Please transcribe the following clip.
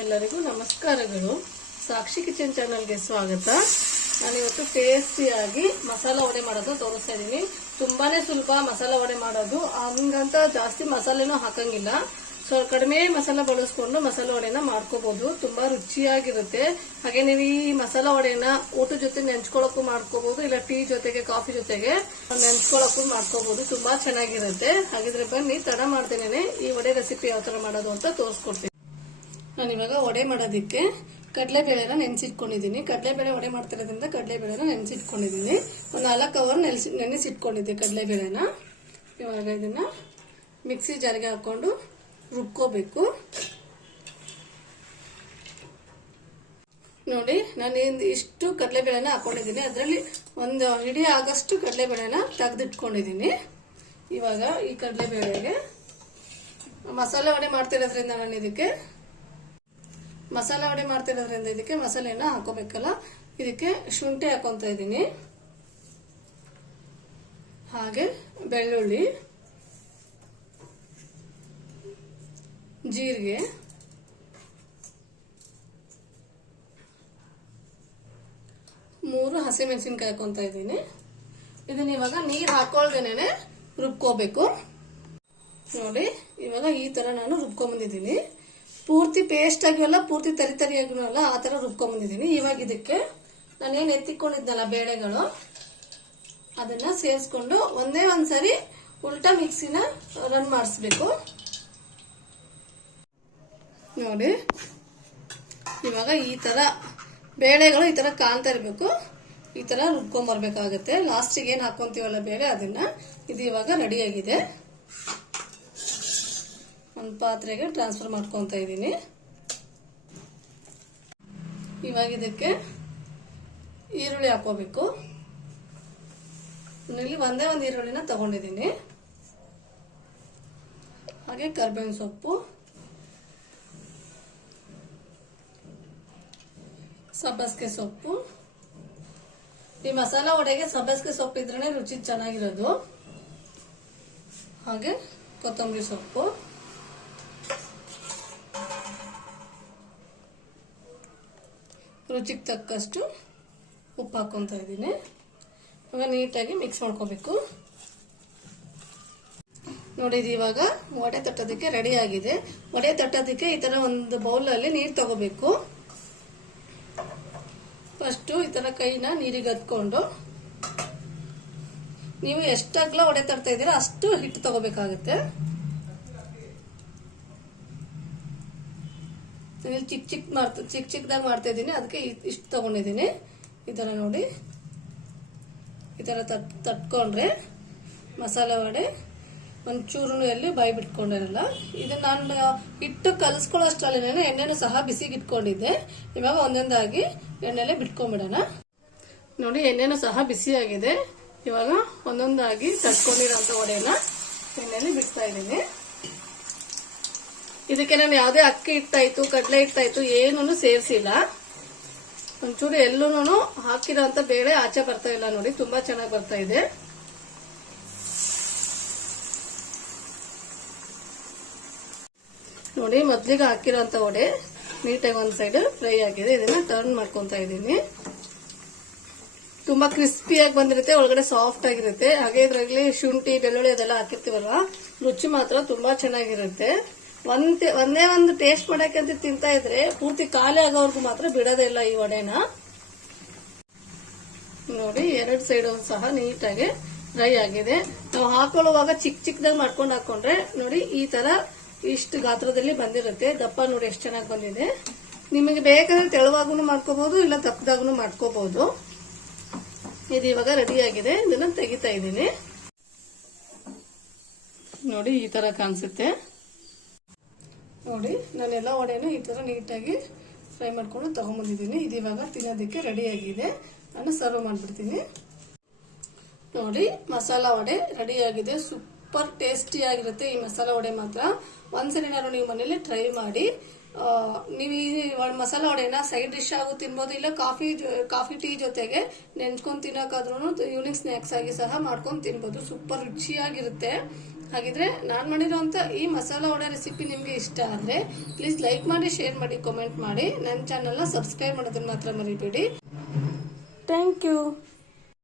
ಎಲ್ಲರಿಗೂ ನಮಸ್ಕಾರಗಳು. ಸಾಕ್ಷಿ ಕಿಚನ್ ಚಾನಲ್ಗೆ ಸ್ವಾಗತ. ನಾನಿವತ್ತು ಟೇಸ್ಟಿಯಾಗಿ ಮಸಾಲ ವಡೆ ಮಾಡೋದು ತೋರಿಸ್ತಾ ಇದ್ದೀನಿ. ತುಂಬಾನೇ ಸುಲಭ ಮಸಾಲ ವಡೆ ಮಾಡೋದು. ಹಂಗಂತ ಜಾಸ್ತಿ ಮಸಾಲೆನೂ ಹಾಕಂಗಿಲ್ಲ. ಕಡಿಮೆ ಮಸಾಲ ಬಳಸ್ಕೊಂಡು ಮಸಾಲ ವಡೆನ ಮಾಡ್ಕೋಬಹುದು. ತುಂಬಾ ರುಚಿಯಾಗಿರುತ್ತೆ. ಹಾಗೆ ನೀವು ಈ ಮಸಾಲ ವಡೆನ ಊಟದ ಜೊತೆ ನೆಂಚ್ಕೊಳಕ್ಕೂ ಮಾಡ್ಕೋಬಹುದು, ಇಲ್ಲ ಟೀ ಜೊತೆಗೆ ಕಾಫಿ ಜೊತೆಗೆ ನೆಂಚ್ಕೊಳಕ್ಕೂ ಮಾಡ್ಕೋಬಹುದು. ತುಂಬಾ ಚೆನ್ನಾಗಿರುತ್ತೆ. ಹಾಗಿದ್ರೆ ಬನ್ನಿ, ತಡ ಮಾಡ್ತೇನೆ ಈ ವಡೆ ರೆಸಿಪಿ ಯಾವ ತರ ಮಾಡೋದು ಅಂತ ತೋರಿಸ್ಕೊಡ್ತೀನಿ. ನಾನಿವಾಗ ವಡೆ ಮಾಡೋದಕ್ಕೆ ಕಡಲೆಬೇಳೆನ ನೆನೆಸಿಟ್ಕೊಂಡಿದ್ದೀನಿ. ಕಡಲೆಬೇಳೆ ವಡೆ ಮಾಡ್ತಿರೋದ್ರಿಂದ ಕಡಲೆಬೇಳೆನ ನೆನೆಸಿಟ್ಕೊಂಡಿದ್ದೀನಿ. ಒಂದು 4 ಅವರ್ ನೆನೆಸಿಟ್ಕೊಂಡಿದ್ದೆ ಕಡಲೆಬೇಳೆನ. ಇವಾಗ ಇದನ್ನ ಮಿಕ್ಸಿ ಜಾರಿಗೆ ಹಾಕೊಂಡು ರುಬ್ಕೋಬೇಕು. ನೋಡಿ, ನಾನು ಇಷ್ಟು ಕಡಲೆಬೇಳೆನ ಹಾಕೊಂಡಿದ್ದೀನಿ. ಅದರಲ್ಲಿ ಒಂದು ಹಿಡಿ ಆಗಷ್ಟು ಕಡಲೆಬೇಳೆನ ತೆಗೆದಿಟ್ಕೊಂಡಿದ್ದೀನಿ. ಇವಾಗ ಈ ಕಡಲೆಬೇಳೆಗೆ ಮಸಾಲೆ ವಡೆ ಮಾಡ್ತಿರೋದ್ರಿಂದ ನಾನು ಇದಕ್ಕೆ ಮಸಾಲೆನ ಹಾಕೋಬೇಕಲ್ಲ, ಇದಕ್ಕೆ ಶುಂಠಿ ಹಾಕೊಂತ ಇದ್ದೀನಿ. ಹಾಗೆ ಬೆಳ್ಳುಳ್ಳಿ, ಜೀರಿಗೆ, ಮೂರು ಹಸಿಮೆಣಸಿನ್ಕಾಯಿ ಹಾಕೊಂತ ಇದ್ದೀನಿ. ಇದನ್ನ ಇವಾಗ ನೀರು ಹಾಕೊಳ್ದೇನೆ ರುಬ್ಕೋಬೇಕು. ನೋಡಿ, ಇವಾಗ ಈ ತರ ನಾನು ರುಬ್ಕೊಂಡ್ಬಂದಿದ್ದೀನಿ. ಪೂರ್ತಿ ಪೇಸ್ಟ್ ಆಗಿವಲ್ಲ, ಪೂರ್ತಿ ತರಿಯಾಗಿನೂ ಅಲ್ಲ, ಆ ತರ ರುಬ್ಕೊಂಡ್ಬಂದಿದ್ದೀನಿ. ಇವಾಗ ಇದಕ್ಕೆ ನಾನೇನು ಎತ್ತಿಕೊಂಡಿದ್ನಲ್ಲ ಬೇಳೆಗಳು, ಅದನ್ನ ಸೇರಿಸ್ಕೊಂಡು ಒಂದೇ ಒಂದ್ಸರಿ ಉಲ್ಟಾ ಮಿಕ್ಸಿನ ರನ್ ಮಾಡಿಸ್ಬೇಕು. ನೋಡಿ, ಇವಾಗ ಈ ತರ ಬೇಳೆಗಳು ಈ ತರ ಕಾಣ್ತಾ ಇರ್ಬೇಕು. ಈ ತರ ರುಬ್ಕೊಂಡ್ಬರ್ಬೇಕಾಗತ್ತೆ. ಲಾಸ್ಟಿಗೆ ಏನ್ ಹಾಕೊಂತೀವಲ್ಲ ಬೇಳೆ, ಅದನ್ನ ಇದು ಇವಾಗ ರೆಡಿಯಾಗಿದೆ. ಒಂದು ಪಾತ್ರೆಗೆ ಟ್ರಾನ್ಸ್ಫರ್ ಮಾಡ್ಕೊಂತ ಇದ್ದೀನಿ. ಇವಾಗ ಇದಕ್ಕೆ ಈರುಳ್ಳಿ ಹಾಕೋಬೇಕು. ಇಲ್ಲಿ ಒಂದೇ ಒಂದು ಈರುಳ್ಳಿನ ತಗೊಂಡಿದ್ದೀನಿ. ಹಾಗೆ ಕರಿಬೇವಿನ ಸೊಪ್ಪು, ಸಬ್ಬಸಿಗೆ ಸೊಪ್ಪು. ಈ ಮಸಾಲ ವಡೆಗೆ ಸಬ್ಬಸಿಗೆ ಸೊಪ್ಪು ಇದ್ರೇನೆ ರುಚಿ ಚೆನ್ನಾಗಿರೋದು. ಹಾಗೆ ಕೊತ್ತಂಬರಿ ಸೊಪ್ಪು, ರುಚಿಗೆ ತಕ್ಕಷ್ಟು ಉಪ್ಪು ಹಾಕೊಂತ ಇದ್ದೀನಿ. ಇವಾಗ ನೀಟಾಗಿ ಮಿಕ್ಸ್ ಮಾಡ್ಕೋಬೇಕು. ನೋಡಿ, ಇದು ಇವಾಗ ವಡೆ ತಟ್ಟೋದಕ್ಕೆ ರೆಡಿ ಆಗಿದೆ. ವಡೆ ತಟ್ಟೋದಕ್ಕೆ ಈ ತರ ಒಂದು ಬೌಲಲ್ಲಿ ನೀರು ತಗೋಬೇಕು. ಫಸ್ಟು ಈ ತರ ಕೈನ ನೀರಿಗೆ ಹತ್ಕೊಂಡು, ನೀವು ಎಷ್ಟು ಅಗಲ ವಡೆ ತಡ್ತಾ ಇದ್ದೀರಾ ಅಷ್ಟು ಹಿಟ್ಟು ತಗೋಬೇಕಾಗುತ್ತೆ. ಚಿಕ್ಕದಾಗಿ ಮಾಡ್ತಾ ಇದ್ದೀನಿ, ಅದಕ್ಕೆ ಇಷ್ಟು ತಗೊಂಡಿದ್ದೀನಿ. ಈ ತರ ನೋಡಿ, ಈ ತರ ತಟ್ಕೊಂಡ್ರೆ ಮಸಾಲೆ ವಡೆ ಒಂಚೂರು ಎಲ್ಲಿ ಬಾಯಿ ಬಿಟ್ಕೊಂಡಿರಲ್ಲ. ಇದನ್ನ ನಾನು ಹಿಟ್ಟು ಕಲಿಸ್ಕೊಳ್ಳೋಷ್ಟ್ರಲ್ಲಿ ಎಣ್ಣೆನೂ ಸಹ ಬಿಸಿಗೆ ಇಟ್ಕೊಂಡಿದ್ದೆ. ಇವಾಗ ಒಂದೊಂದಾಗಿ ಎಣ್ಣೆಲೆ ಬಿಟ್ಕೊಂಡ್ಬಿಡೋಣ. ನೋಡಿ, ಎಣ್ಣೆನೂ ಸಹ ಬಿಸಿ ಆಗಿದೆ. ಇವಾಗ ಒಂದೊಂದಾಗಿ ತಟ್ಕೊಂಡಿರೋಂಥ ವಡೆನ ಎಣ್ಣೆಲಿ ಬಿಡ್ತಾ ಇದ್ದೀನಿ. ಇದಕ್ಕೆ ನಾನು ಯಾವುದೇ ಅಕ್ಕಿ ಹಿಟ್ಟಾಯ್ತು, ಕಡಲೆ ಹಿಟ್ಟಾಯ್ತು ಏನೂ ಸೇರಿಸಿಲ್ಲ. ಒಂಚೂರು ಎಲ್ಲೂ ಹಾಕಿರೋಂಥ ಬೇಳೆ ಆಚೆ ಬರ್ತಾ ಇಲ್ಲ. ನೋಡಿ, ತುಂಬಾ ಚೆನ್ನಾಗಿ ಬರ್ತಾ ಇದೆ. ನೋಡಿ, ಮೊದ್ಲಿಗೆ ಹಾಕಿರೋಂಥ ವಡೆ ನೀಟಾಗಿ ಒಂದ್ ಸೈಡ್ ಫ್ರೈ ಆಗಿದೆ. ಇದನ್ನ ಟರ್ನ್ ಮಾಡ್ಕೊಂತ ಇದ್ದೀನಿ. ತುಂಬಾ ಕ್ರಿಸ್ಪಿಯಾಗಿ ಬಂದಿರುತ್ತೆ, ಒಳಗಡೆ ಸಾಫ್ಟ್ ಆಗಿರುತ್ತೆ. ಹಾಗೆ ಇದ್ರಲ್ಲಿ ಶುಂಠಿ, ಬೆಳ್ಳುಳ್ಳಿ ಅದೆಲ್ಲ ಹಾಕಿರ್ತೀವಲ್ವಾ, ರುಚಿ ಮಾತ್ರ ತುಂಬಾ ಚೆನ್ನಾಗಿರುತ್ತೆ. ಒಂದೇ ಒಂದು ಟೇಸ್ಟ್ ಮಾಡಕ್ಕೆ ಅಂತ ತಿಂತಾ ಇದ್ರೆ ಪೂರ್ತಿ ಖಾಲಿ ಆಗೋವರೆಗೂ ಮಾತ್ರ ಬಿಡೋದೇ ಇಲ್ಲ ಈ ವಡೆನ. ನೋಡಿ, 2 ಸೈಡ್ ಸಹ ನೀಟಾಗಿ ಫ್ರೈ ಆಗಿದೆ. ನಾವು ಹಾಕೊಳ್ಳುವಾಗ ಚಿಕ್ಕದಾಗಿ ಮಾಡ್ಕೊಂಡು ಹಾಕೊಂಡ್ರೆ ನೋಡಿ ಈ ತರ ಇಷ್ಟು ಗಾತ್ರದಲ್ಲಿ ಬಂದಿರುತ್ತೆ. ದಪ್ಪ ನೋಡಿ ಎಷ್ಟು ಚೆನ್ನಾಗಿ ಬಂದಿದೆ. ನಿಮಗೆ ಬೇಕಾದ್ರೆ ತೆಳುವಾಗೂ ಮಾಡ್ಕೋಬಹುದು, ಇಲ್ಲ ದಪ್ಪದಾಗೂ ಮಾಡ್ಕೋಬಹುದು. ಇದು ಇವಾಗ ರೆಡಿ ಆಗಿದೆ. ಇದನ್ನ ತೆಗಿತಾ ಇದ್ದೀನಿ. ನೋಡಿ, ಈ ತರ ಕಾಣಿಸುತ್ತೆ. ನೋಡಿ, ನಾನೆಲ್ಲ ವಡೆನ ಈ ತರ ನೀಟಾಗಿ ಫ್ರೈ ಮಾಡ್ಕೊಂಡು ತಗೊಂಡ್ಬಂದಿದ್ದೀನಿ. ಇದು ಇವಾಗ ತಿನ್ನೋದಕ್ಕೆ ರೆಡಿ ಆಗಿದೆ. ನಾನು ಸರ್ವ್ ಮಾಡ್ಬಿಡ್ತೀನಿ. ನೋಡಿ, ಮಸಾಲ ವಡೆ ರೆಡಿ ಆಗಿದೆ. ಸೂಪರ್ ಟೇಸ್ಟಿ ಆಗಿರುತ್ತೆ ಈ ಮಸಾಲ ವಡೆ ಮಾತ್ರ. ಒಂದ್ಸರಿನಾರು ನೀವು ಮನೇಲಿ ಟ್ರೈ ಮಾಡಿ. ನೀವು ಈ ಮಸಾಲ ವಡೆನ ಸೈಡ್ ಡಿಶ್ ಆಗೂ ತಿನ್ಬೋದು, ಇಲ್ಲ ಕಾಫಿ ಟೀ ಜೊತೆಗೆ ನೆಂಚ್ಕೊಂಡು ತಿನ್ನೋಕಾದ್ರೂ ಈವ್ನಿಂಗ್ ಸ್ನಾಕ್ಸ್ ಆಗಿ ಸಹ ಮಾಡ್ಕೊಂಡು ತಿನ್ಬೋದು. ಸೂಪರ್ ರುಚಿಯಾಗಿರುತ್ತೆ. ಹಾಗಿದ್ರೆ ನಾನು ಮಾಡಿರೋಂಥ ಈ ಮಸಾಲ ವಡೆ ರೆಸಿಪಿ ನಿಮಗೆ ಇಷ್ಟ ಆದರೆ ಪ್ಲೀಸ್ ಲೈಕ್ ಮಾಡಿ, ಶೇರ್ ಮಾಡಿ, ಕಾಮೆಂಟ್ ಮಾಡಿ. ನನ್ನ ಚಾನಲ್ನ ಸಬ್ಸ್ಕ್ರೈಬ್ ಮಾಡೋದನ್ನ ಮಾತ್ರ ಮರಿಬೇಡಿ. Thank you.